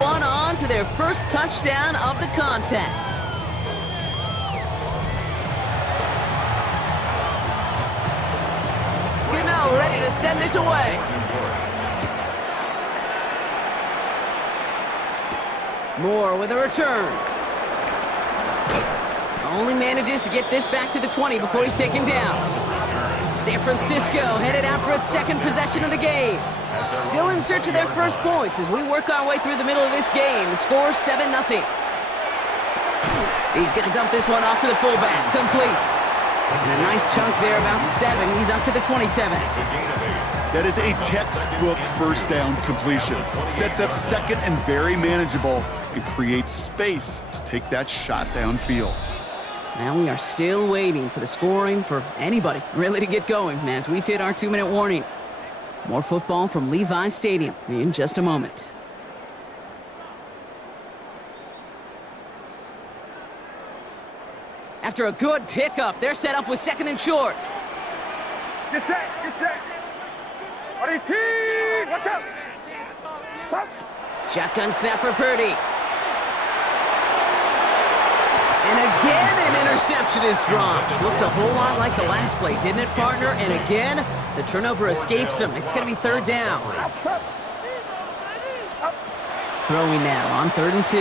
On to their first touchdown of the contest. Gano ready to send this away. Moore with a return. Only manages to get this back to the 20 before he's taken down. San Francisco headed out for its second possession of the game. Still in search of their first points as we work our way through the middle of this game. The score 7-0. He's going to dump this one off to the fullback. Complete. And a nice chunk there, about 7. He's up to the 27. That is a textbook first down completion. Sets up second and very manageable and creates space to take that shot downfield. Now we are still waiting for the scoring for anybody really to get going as we've hit our 2-minute warning. More football from Levi Stadium in just a moment. After a good pickup, they're set up with second and short. Get set, get set. RDT, watch out. Stop. Shotgun snap for Purdy. And again, an interception is dropped. Looked a whole lot like the last play, didn't it, partner? And again, the turnover escapes him. It's going to be third down. Throwing now on 3rd and 2.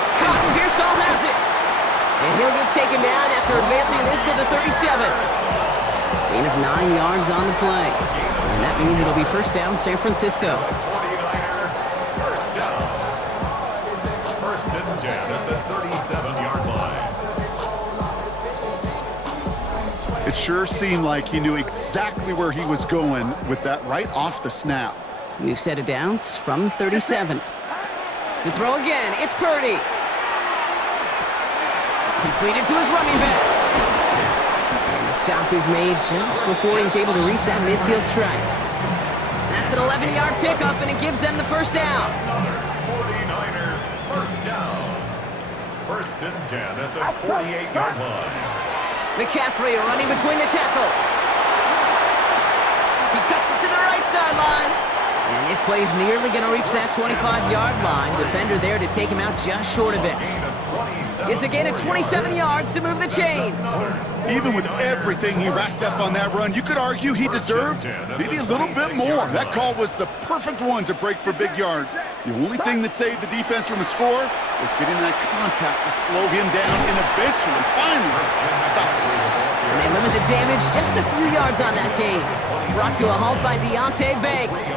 It's caught, and Pearsall has it. And he'll get taken down after advancing this to the 37. Gain of 9 yards on the play. And that means it'll be first down, San Francisco. First and 10 at the 37-yard line. It sure seemed like he knew exactly where he was going with that right off the snap. New set of downs from 37. To throw again, it's Purdy. Completed to his running back. And the stop is made just before he's able to reach that midfield strike. That's an 11-yard pickup, and it gives them the first down. 49ers first down. First and 10 at the 48-yard line. McCaffrey running between the tackles. He cuts it to the right sideline. And this play is nearly going to reach that 25-yard line. Defender there to take him out just short of it. It's a gain of 27 yards to move the chains. Even with everything he racked up on that run, you could argue he deserved maybe a little bit more. That call was the perfect one to break for big yards. The only thing that saved the defense from a score was getting that contact to slow him down and eventually, finally, stop it. And they limit the damage just a few yards on that game. Brought to a halt by Deontay Banks.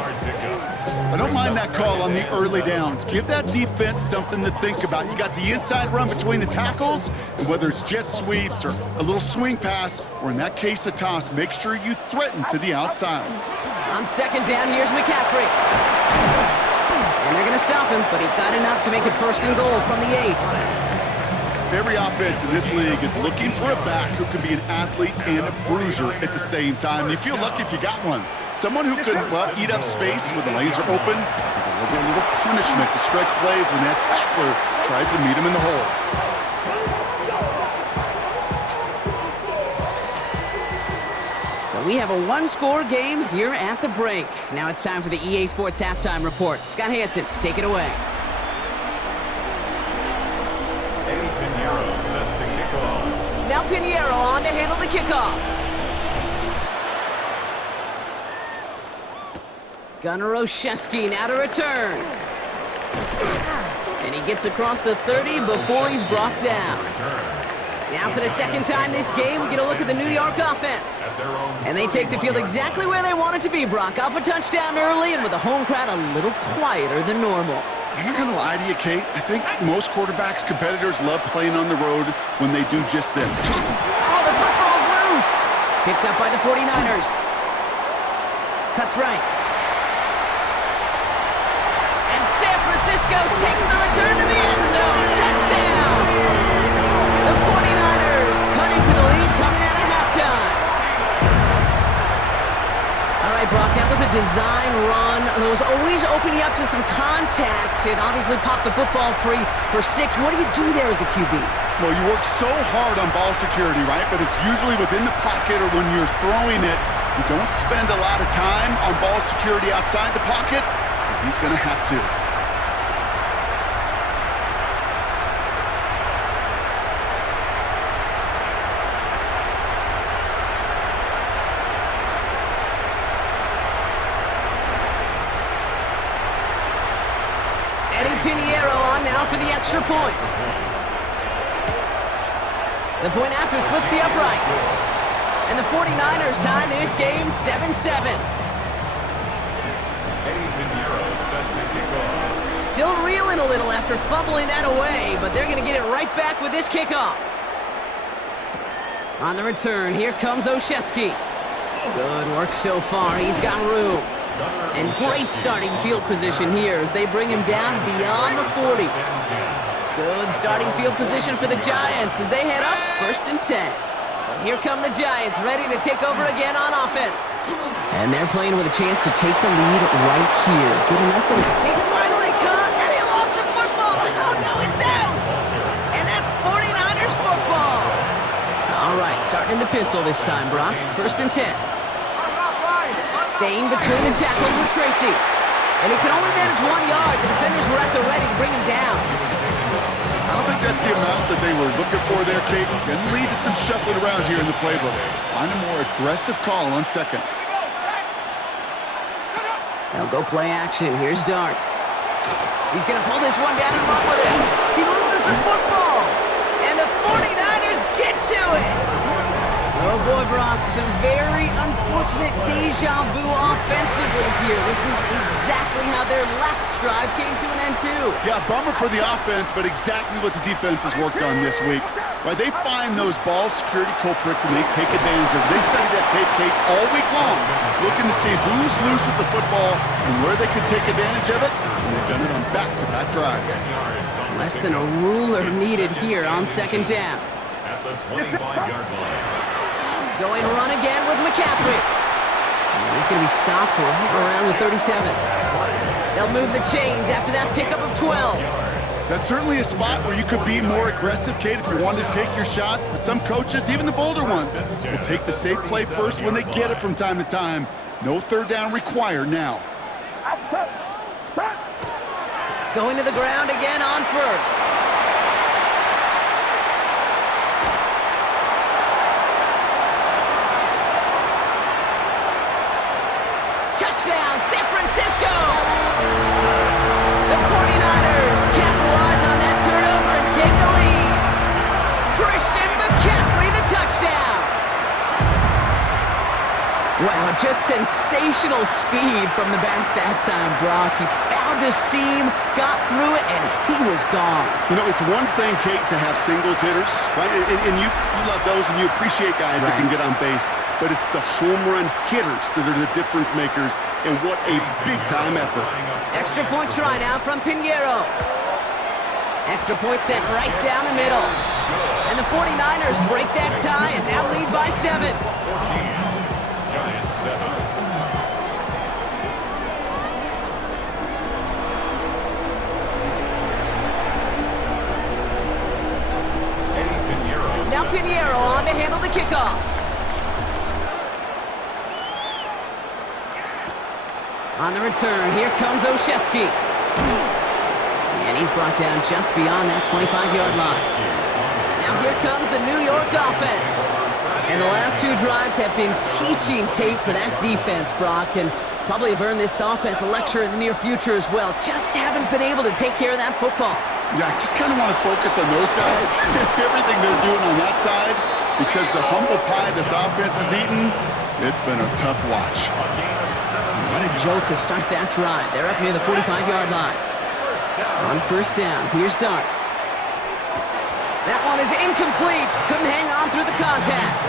I don't mind that call on the early downs. Give that defense something to think about. You got the inside run between the tackles, and whether it's jet sweeps or a little swing pass, or in that case a toss, make sure you threaten to the outside. On second down, here's McCaffrey. And they're going to stop him, but he got enough to make it first and goal from the 8. Every offense in this league is looking for a back who can be an athlete and a bruiser at the same time. You feel lucky if you got one. Someone who can, well, eat up space when the lanes are open and deliver a little punishment to stretch plays when that tackler tries to meet him in the hole. So we have a one-score game here at the break. Now it's time for the EA Sports Halftime Report. Scott Hansen, take it away. Now Pinheiro on to handle the kickoff. Gunnar Olszewski now to return. And he gets across the 30 before he's brought down. Now for the second time this game, we get a look at the New York offense. And they take the field exactly where they want it to be, Brock. Off a touchdown early and with the home crowd a little quieter than normal. I'm not going to lie to you, Kate. I think most quarterbacks, competitors love playing on the road when they do just this. Oh, the football's loose! Picked up by the 49ers. Cuts right. And San Francisco takes the return to the end zone. Touchdown! The 49ers cut into the lead coming out of halftime. All right, Brock, that was a design run. Those always open you up to some contact. It obviously popped the football free for 6. What do you do there as a QB? Well, you work so hard on ball security, right? But it's usually within the pocket or when you're throwing it. You don't spend a lot of time on ball security outside the pocket. He's going to have to. Pinheiro on now for the extra point. The point after splits the uprights. And the 49ers tie this game 7-7. Still reeling a little after fumbling that away, but they're going to get it right back with this kickoff. On the return, here comes Olszewski. Good work so far. He's got room. And great starting field position here as they bring him down beyond the 40. Good starting field position for the Giants as they head up 1st and 10. So here come the Giants ready to take over again on offense. And they're playing with a chance to take the lead right here. Get a nice little... He's finally caught and he lost the football. Oh no, it's out! And that's 49ers football. All right, starting in the pistol this time, Brock. 1st and 10. Staying between the tackles with Tracy. And he can only manage 1 yard. The defenders were at the ready to bring him down. I don't think that's the amount that they were looking for there, Kate. Can lead to some shuffling around here in the playbook. Find a more aggressive call on 2nd. Now go play action. Here's Dart. He's going to pull this one down and run with it. He loses the football. And the 49ers get to it. Oh boy, Brock, some very unfortunate deja vu offensively here. This is exactly how their last drive came to an end too. Yeah, bummer for the offense, but exactly what the defense has worked on this week. Right, they find those ball security culprits and they take advantage of it. They study that tape, Kate, all week long, looking to see who's loose with the football and where they can take advantage of it. And they've done it on back-to-back drives. Less than a ruler needed here on 2nd down. At the 25-yard line. Going run again with McCaffrey. And he's going to be stopped right around the 37. They'll move the chains after that pickup of 12. That's certainly a spot where you could be more aggressive, Kate, if you wanted to take your shots. But some coaches, even the bolder ones, will take the safe play first when they get it from time to time. No 3rd down required now. Going to the ground again on 1st. Touchdown, San Francisco! The 49ers capitalize on that turnover and take the lead. Christian McCaffrey, the touchdown. Wow, just sensational speed from the back that time, Brock. He found a seam, got through it, and he was gone. You know, it's one thing, Kate, to have singles hitters, right? And you love those and you appreciate guys that can get on base. But it's the home run hitters that are the difference makers, and what a big-time effort. Extra point try now from Pinheiro. Extra point sent right down the middle. And the 49ers break that tie and now lead by 7. 14. Giants 7. Now Pinheiro on to handle the kickoff. On the return, here comes Olszewski. And he's brought down just beyond that 25-yard line. Now here comes the New York offense. And the last 2 drives have been teaching tape for that defense, Brock, and probably have earned this offense a lecture in the near future as well. Just haven't been able to take care of that football. Yeah, I just kind of want to focus on those guys, everything they're doing on that side, because the humble pie this offense has eaten, it's been a tough watch. What a jolt to start that drive. They're up near the 45-yard line. On 1st down, here's Dart. That one is incomplete. Couldn't hang on through the contact.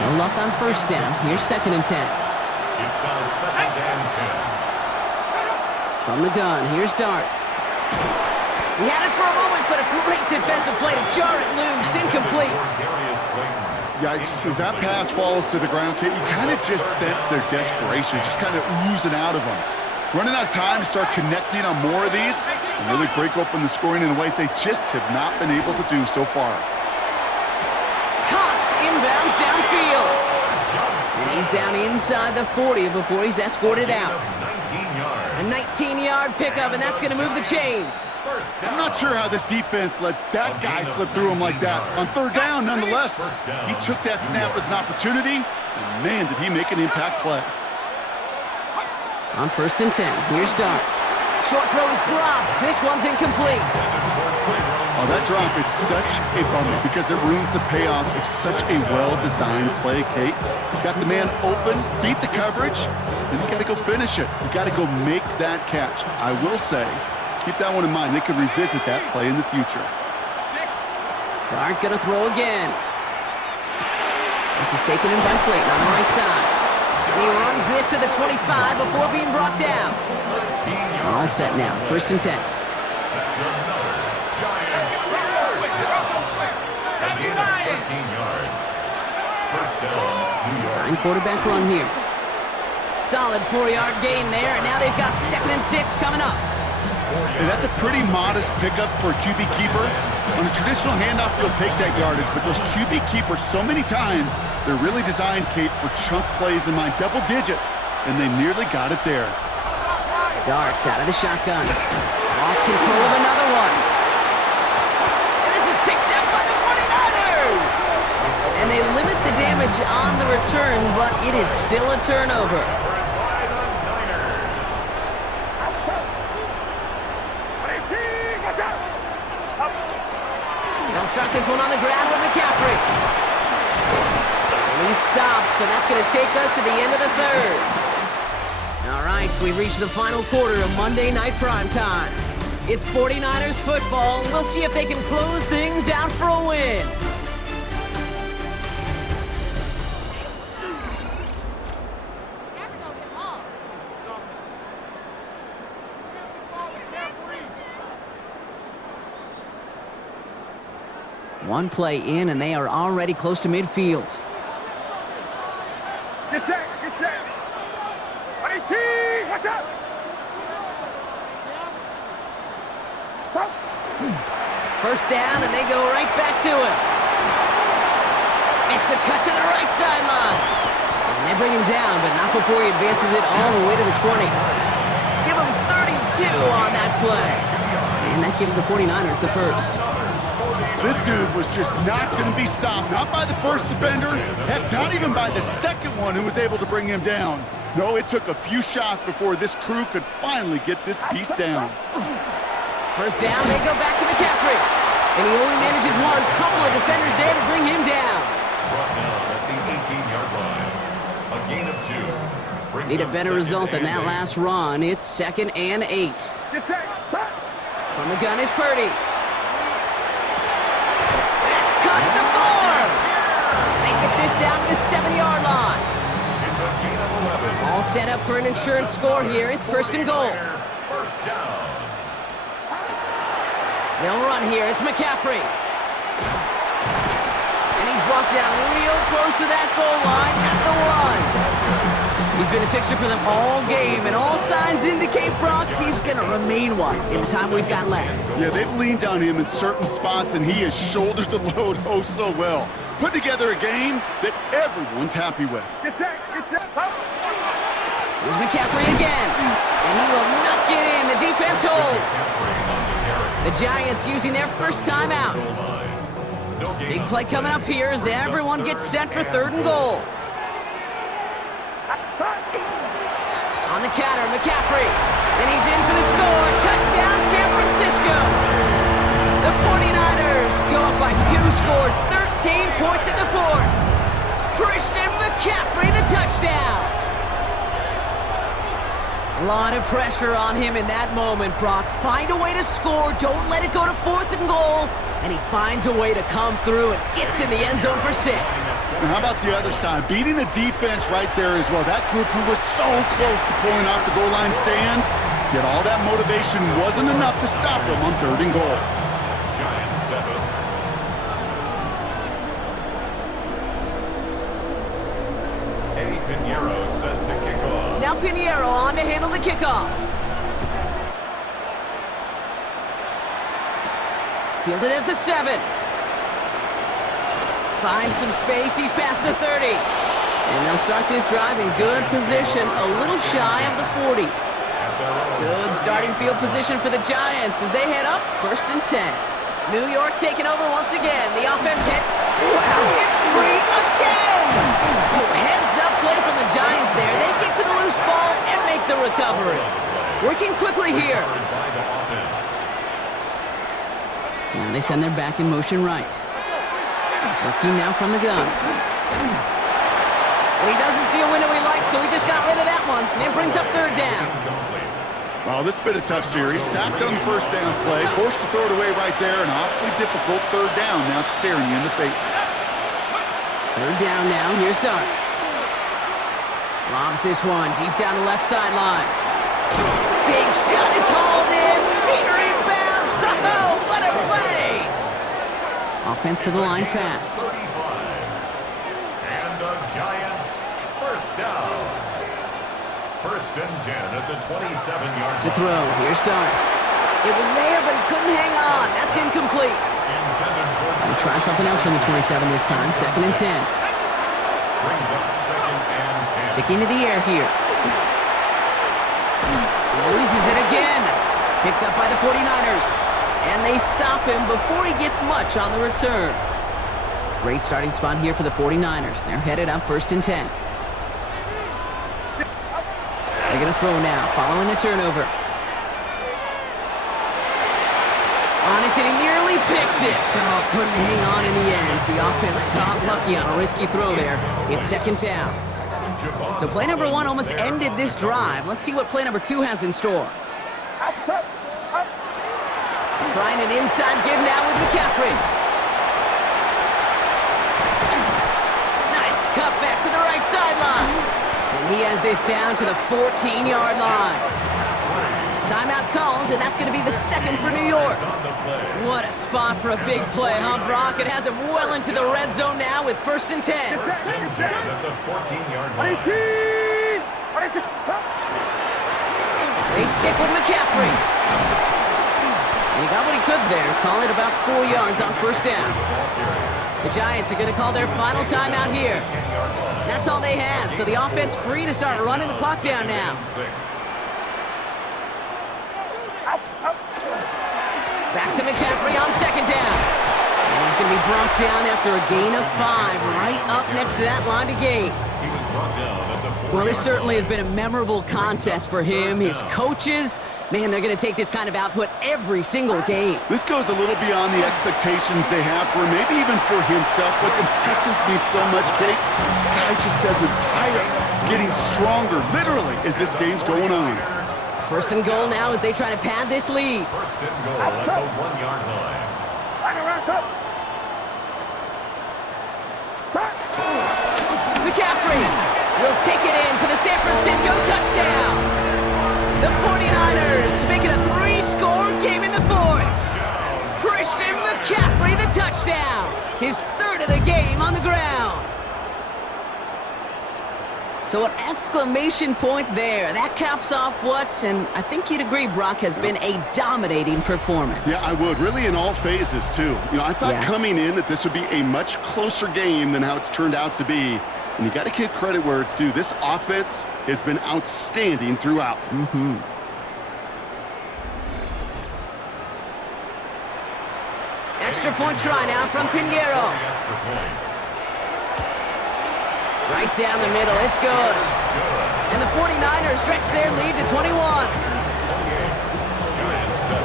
No luck on 1st down. Here's 2nd and 10. It's now 2nd and 10. From the gun, here's Dart. He had it for a moment, but a great defensive play to jar it loose. Incomplete. Yikes, as that pass falls to the ground, Kate, you kind of just sense their desperation, just kind of oozing out of them. Running out of time to start connecting on more of these and really break open the scoring in a way they just have not been able to do so far. Caught inbounds downfield. And he's down inside the 40 before he's escorted out. A 19-yard pickup, and that's going to move the chains. I'm not sure how this defense let that guy slip through him like that. On third down, nonetheless, he took that snap as an opportunity, and man, did he make an impact play. On 1st and 10, here's Dart. Short throw is dropped. This one's incomplete. Oh, that drop is such a bummer because it ruins the payoff of such a well-designed play, Kate. Got the man open, beat the coverage, then you got to go finish it. You got to go make that catch. I will say, keep that one in mind. They could revisit that play in the future. Dart gonna throw again. This is taken in by Slayton on the right side. And he runs this to the 25 before being brought down. All set now, 1st and 10. That's another Giants first down. A gain of 13 yards. First down, New York. Sign quarterback run here. Solid 4-yard gain there, and now they've got 2nd and 6 coming up. And that's a pretty modest pickup for a QB keeper. On a traditional handoff, you'll take that yardage, but those QB keepers, so many times, they're really designed, Kate, for chunk plays in my double digits, and they nearly got it there. Dart's out of the shotgun. Lost control of another one. And this is picked up by the 49ers! And they limit the damage on the return, but it is still a turnover. They'll start this one on the ground with McCaffrey. And he's stopped, so that's going to take us to the end of the 3rd. All right, we've reached the final quarter of Monday Night Primetime. It's 49ers football. We'll see if they can close things out for a win. One play in, and they are already close to midfield. Get set, get set. 18, watch out. Stop. 1st down, and they go right back to it. Makes a cut to the right sideline. And they bring him down, but not before he advances it all the way to the 20. Give him 32 on that play. And that gives the 49ers the 1st. This dude was just not going to be stopped, not by the first defender, heck, not even by the second one who was able to bring him down. No, it took a few shots before this crew could finally get this beast down. 1st down, they go back to McCaffrey. And he only manages one. Couple of defenders there to bring him down. Brought down at the 18-yard line. A gain of 2. Brings Need a up better 2nd result than and that 8. last run. It's 2nd and 8. Get set, stop. From the gun is Purdy. That's cut at the 4. They get this down to the 7-yard line. It's a gain of 11. All set up for an insurance score here. It's 1st and goal. First down. They'll run here. It's McCaffrey. And he's brought down real close to that goal line at the 1. He's been a fixture for them all game, and all signs indicate, Brock, he's going to remain one in the time we've got left. Yeah, they've leaned on him in certain spots, and he has shouldered the load oh so well. Put together a game that everyone's happy with. Get set, stop. Here's McCaffrey again, and he will knock it in. The defense holds. The Giants using their first timeout. Big play coming up here as everyone gets set for 3rd and goal. On the counter, McCaffrey. And he's in for the score. Touchdown, San Francisco. The 49ers go up by 2 scores, 13 points in the 4th. Christian McCaffrey, the touchdown. A lot of pressure on him in that moment, Brock. Find a way to score. Don't let it go to 4th and goal. And he finds a way to come through and gets in the end zone for 6. And how about the other side? Beating the defense right there as well. That group who was so close to pulling off the goal line stand, yet all that motivation wasn't enough to stop them on 3rd and goal. Giants 7. Eddie Pinheiro set to kick off. Now Pinheiro on to handle the kickoff. Fielded at the 7. Finds some space. He's past the 30. And they'll start this drive in good position, a little shy of the 40. starting field position for the Giants as they head up 1st and 10. New York taking over once again. The offense hit. Wow, it's free again! Oh, heads-up play from the Giants there. They get to the loose ball and make the recovery. Working quickly here. Now they send their back in motion right. Working now from the gun. Well, he doesn't see a window he likes, so he just got rid of that one. And it brings up 3rd down. Well, this has been a tough series. Sacked on the 1st down play. Forced to throw it away right there. An awfully difficult 3rd down now staring you in the face. 3rd down now. Here's Dart. Lobs this one deep down the left sideline. Big shot is hauled in. Peter inbounds. Oh, what a play! Offense to the line fast. And the Giants, 1st down. 1st and 10 at the 27-yard To throw. Here's Dart. It was there, but he couldn't hang on. That's incomplete. He'll try something else from the 27 this time. 2nd and 10. Brings up 2nd and 10. Sticking to the air here. Loses it again. Picked up by the 49ers. And they stop him before he gets much on the return. Great starting spot here for the 49ers. They're headed up 1st and 10. They're going to throw now, following the turnover. On it, and he nearly picked it. Oh, couldn't hang on in the end. The offense got lucky on a risky throw there. It's 2nd down. So play number 1 almost ended this drive. Let's see what play number 2 has in store. Trying an inside give now with McCaffrey. Nice cut back to the right sideline. And he has this down to the 14-yard line. Timeout called, and that's going to be the 2nd for New York. What a spot for a big play, huh, Brock? It has him well into the red zone now with 1st and 10. First and 10 at the 14-yard line. They stick with McCaffrey. And he got what he could there. Call it about 4 yards on 1st down. The Giants are going to call their final timeout here. That's all they had, so the offense free to start running the clock down now. Back to McCaffrey on 2nd down. And he's going to be brought down after a gain of 5, right up next to that line to gain. He was brought down at the 4. Well, this certainly has been a memorable contest for him. His coaches, man, they're going to take this kind of output every single game. This goes a little beyond the expectations they have for him, maybe even for himself. What impresses me so much, Kate, the guy just doesn't tire. Getting stronger, literally, as this game's going on. 1st and goal now as they try to pad this lead. 1st and goal at the 1-yard line. McCaffrey will take it in for the San Francisco touchdown. The 49ers make it a 3-score game in the 4th. Christian McCaffrey, the touchdown. His 3rd of the game on the ground. So an exclamation point there. That caps off what, and I think you'd agree, Brock, has been a dominating performance. Yeah, I would. Really in all phases, too. You know, I thought coming in that this would be a much closer game than how it's turned out to be. And you got to give credit where it's due. This offense has been outstanding throughout. Extra point try now from Pinheiro. Right down the middle, it's good. And the 49ers stretch their lead to 21. Giants 7.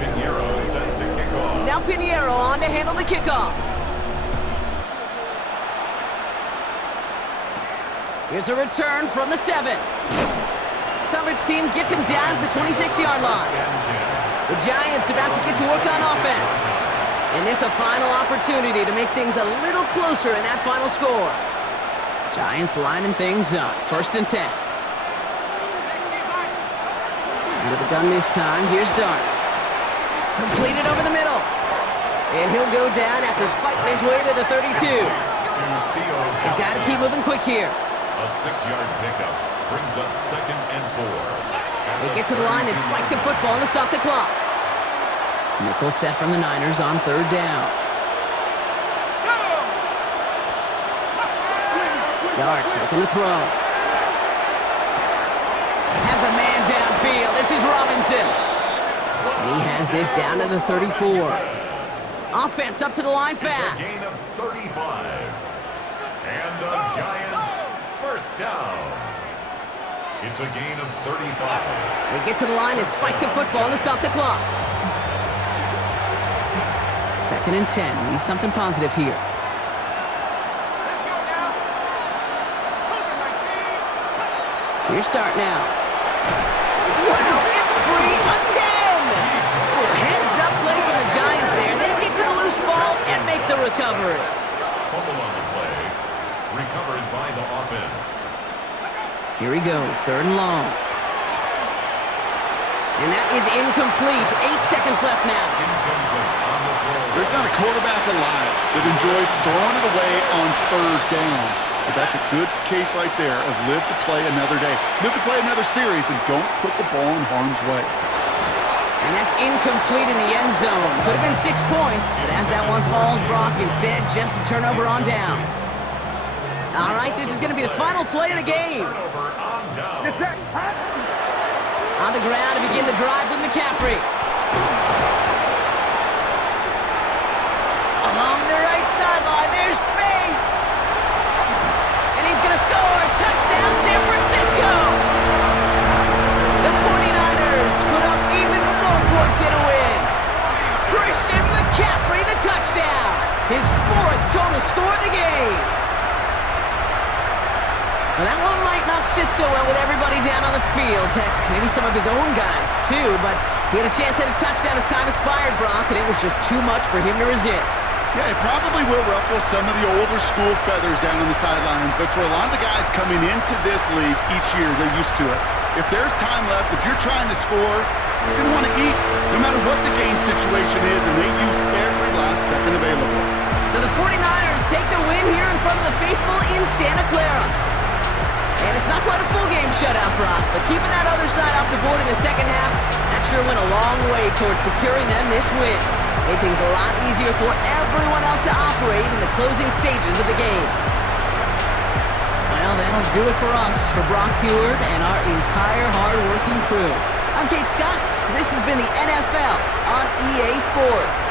Pinheiro set to kick off. Now Pinheiro on to handle the kickoff. Here's a return from the 7. Coverage team gets him down at the 26-yard line. The Giants about to get to work on offense. And this a final opportunity to make things a little closer in that final score. Giants lining things up. 1st and 10. Out of the gun this time. Here's Dart. Completed over the middle. And he'll go down after fighting his way to the 32. They've got to keep moving quick here. A 6-yard pickup brings up 2nd and 4. They get to the line and spike the football to stop the clock. Nickel set from the Niners on 3rd down. Starts looking to throw. Has a man downfield. This is Robinson. And he has this down to the 34. Offense up to the line fast. It's a gain of 35. And the Giants first down. It's a gain of 35. They get to the line and spike the football to stop the clock. 2nd and 10. Need something positive here. Let's go now. Cover my team. Your start now. Wow, it's free again! Oh, heads up play from the Giants there. They get to the loose ball and make the recovery. Fumble on the play. Recovered by the offense. Here he goes, 3rd and long. And that is incomplete. 8 seconds left now. Incomplete on the throw. There's not a quarterback alive that enjoys throwing it away on 3rd down. But that's a good case right there of live to play another day. Live to play another series and don't put the ball in harm's way. And that's incomplete in the end zone. Could have been 6 points, but as that one falls, Brock, instead just a turnover on downs. All right, this is going to be the final play of the game. Turnover on down. Get set. Hot. On the ground to begin the drive with McCaffrey. Along the right sideline, there's space. And he's going to score. Touchdown, San Francisco. The 49ers put up even more points in a win. Christian McCaffrey, the touchdown. His 4th total score of the game. Well, that one might not sit so well with everybody down on the field. Heck, maybe some of his own guys, too. But he had a chance at a touchdown as time expired, Brock, and it was just too much for him to resist. Yeah, it probably will ruffle some of the older school feathers down on the sidelines, but for a lot of the guys coming into this league each year, they're used to it. If there's time left, if you're trying to score, you're going to want to eat, no matter what the game situation is, and they used every last second available. So the 49ers take the win here in front of the faithful in Santa Clara. And it's not quite a full game shutout, Brock, but keeping that other side off the board in the second half, that sure went a long way towards securing them this win. Made things a lot easier for everyone else to operate in the closing stages of the game. Well, that'll do it for us, for Brock Heward and our entire hard-working crew. I'm Kate Scott. This has been the NFL on EA Sports.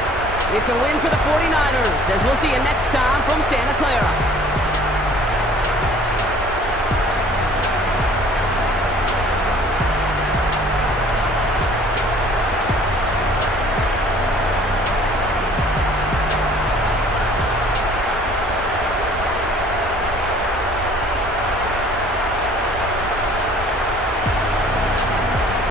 It's a win for the 49ers, as we'll see you next time from Santa